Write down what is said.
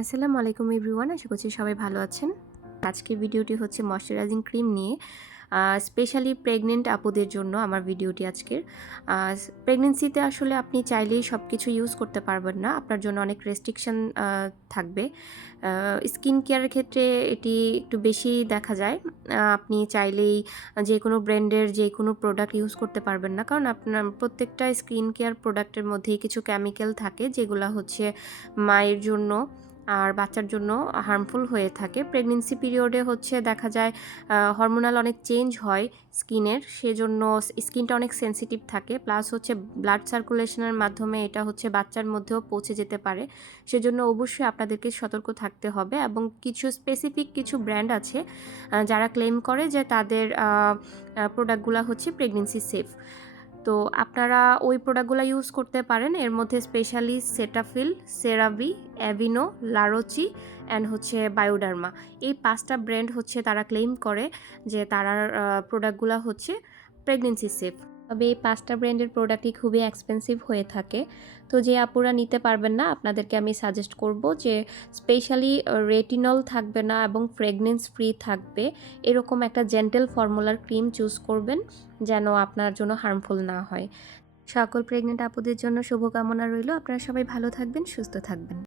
আসসালামু আলাইকুম এভরিওয়ান, আশা করছি সবাই ভালো আছেন। আজকের ভিডিওটি হচ্ছে ময়শ্চারাইজিং ক্রিম নিয়ে, স্পেশালি প্রেগনেন্ট আপুদের জন্য আমার ভিডিওটি আজকের। প্রেগনেন্সিতে আসলে আপনি চাইলেই সব কিছু ইউজ করতে পারবেন না, আপনার জন্য অনেক রেস্ট্রিকশন থাকবে। স্কিন কেয়ারের ক্ষেত্রে এটি একটু বেশি দেখা যায়। আপনি চাইলেই যে কোনো ব্র্যান্ডের যে কোনো প্রোডাক্ট ইউজ করতে পারবেন না, কারণ আপনার প্রত্যেকটা স্কিন কেয়ার প্রোডাক্টের মধ্যেই কিছু কেমিক্যাল থাকে যেগুলো হচ্ছে মায়ের জন্য আর বাচ্চার জন্য হার্মফুল হয়ে থাকে। প্রেগনেন্সি পিরিয়ডে হচ্ছে দেখা যায় হরমোনাল অনেক চেঞ্জ হয় স্কিনের, সেজন্য স্কিনটা অনেক সেন্সিটিভ থাকে, প্লাস হচ্ছে ব্লাড সার্কুলেশনের মাধ্যমে এটা হচ্ছে বাচ্চার মধ্যেও পৌঁছে যেতে পারে। সেজন্য অবশ্যই আপনাদেরকে সতর্ক থাকতে হবে। এবং কিছু স্পেসিফিক কিছু ব্র্যান্ড আছে যারা ক্লেম করে যে তাদের প্রোডাক্টগুলো হচ্ছে প্রেগনেন্সি সেফ। তো আপনারা ওই প্রোডাক্টগুলো ইউজ করতে পারেন। এর মধ্যে specially Cetaphil, CeraVe, Aveeno, La Roche and হচ্ছে বায়োডার্মা, এই 5টা ব্র্যান্ড হচ্ছে তারা ক্লেম করে যে তারা প্রোডাক্টগুলো হচ্ছে প্রেগনেন্সি সেফ। তবে এই 5টা ব্র্যান্ডের প্রোডাক্টই খুবই এক্সপেন্সিভ হয়ে থাকে। তো যে আপুরা নিতে পারবেন না, আপনাদেরকে আমি সাজেস্ট করব যে স্পেশালি রেটিনল থাকবে না এবং ফ্রেগনেন্স ফ্রি থাকবে এরকম একটা জেন্টেল ফর্মুলার ক্রিম চুজ করবেন, যেন আপনার জন্য হার্মফুল না হয়। সকল প্রেগনেন্ট আপুদের জন্য শুভকামনা রইল। আপনারা সবাই ভালো থাকবেন, সুস্থ থাকবেন।